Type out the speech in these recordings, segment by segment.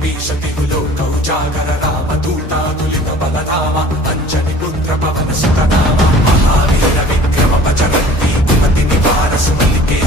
కపీశతి లోకౌ జాగర రామదూతాతులిత బలధామ అంజని పుత్ర పవన సుతనామ మహావీర విక్రమ పచరంతి కుమతి నివార సుమలికే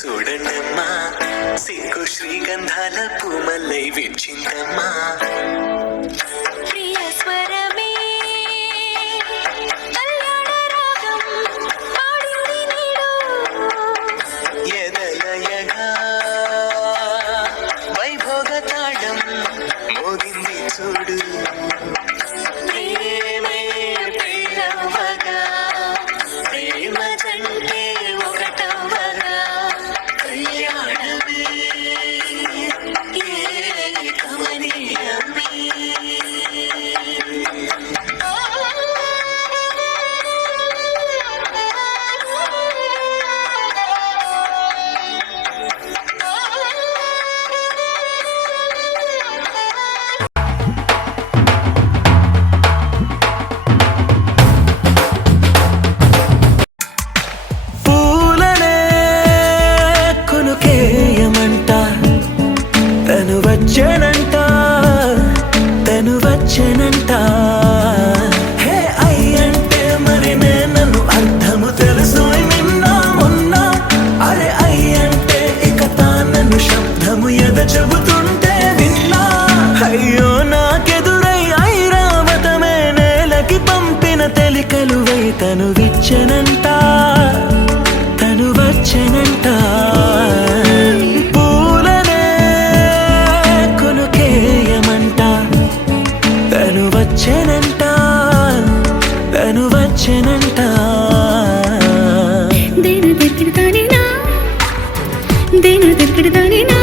చూడండమ్మా సిగ్గు శ్రీగంధాల పూమల్లై విచ్చిందమ్మా ప్రియ స్వరమే కళ్యాణ రాగం పాడింది నీడు ఎదలయగా వైభోగ తాళం మోగింది చూడు ప్రేమే ప్రియవగా ప్రేమ జంటే ఒకటవగా తను వచ్చనంట హే అయ్యంటే మరి నన్ను అర్థము తెలుసు నిన్న మొన్న అరే అయ్యంటే ఇక తానను శబ్దము ఎద చెబుతుంటే విన్నా అయ్యో నాకెదురై ఐరావతమే నేలకి పంపిన తెలికలువై తను విచ్చనంట తను వచ్చనంట వచ్చనంట తను వచ్చనంట దేని దగ్గరదానినా దేని దగ్గరదానినా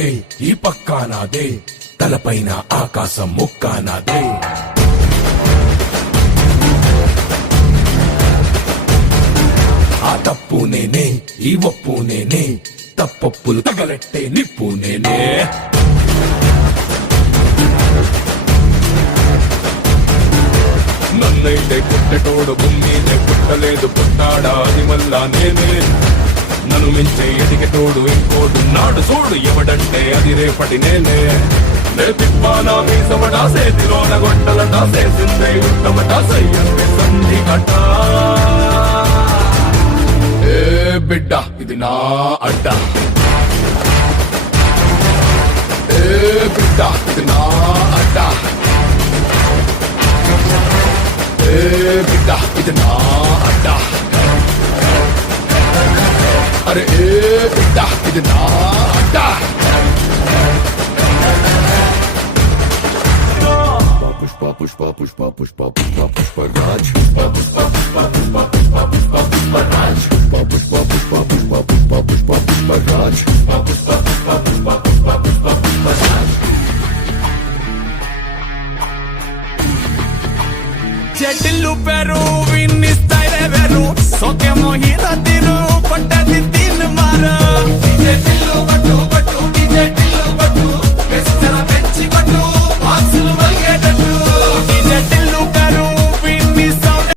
నాదే, ఈ పక్కా నాదే, తలపైన ఆకాశం ముక్కా నాదే. ఆ తప్పు నేనే, ఈ ఒప్పు నేనే, తప్పొప్పులు తగలెట్టే నిప్పు నేనే. నన్నైతే పుట్టెటోడు భూమినే పుట్టలేదు, పుట్టాడా అది మళ్ళా నేనే. నన్ను మించే ఎదిగేటోడు ఇంకోడు నాడు చూడు, ఎవడంటే అది రేపటి నేనే. నే తిప్పానా మీసమటా, సేతిలోన గొట్టలటా, సేసిందే ఉత్తమటా, సయ్యందే సంధి కట. ఏ బిడ్డ ఇది నా అడ్డ, ఏ బిడ్డ ఇది నా అడ్డ, ఏ బిడ్డ ఇది నా అడ్డ. అరే ఏ బిడ్డ ఇది నా అడ్డ. పుష్ప పుష్ప పుష్ప పుష్ప పుష్ప పుష్ప రాజ్, పుష్ప పుష్ప పుష్ప పుష్ప పుష్ప పుష్ప పుష్ప రాజ్, పుష్ప పుష్ప పుష్ప పుష్ప పుష్ప పుష్ప పుష్ప రాజ్, పుష్ప పుష్ప పుష్ప పుష్ప పుష్ప పుష్ప పుష్ప రాజ్. చెటిల్లు పెరు విన్ని స్టైల్ వేరు, సోకే మోహిత తిరు పట్టది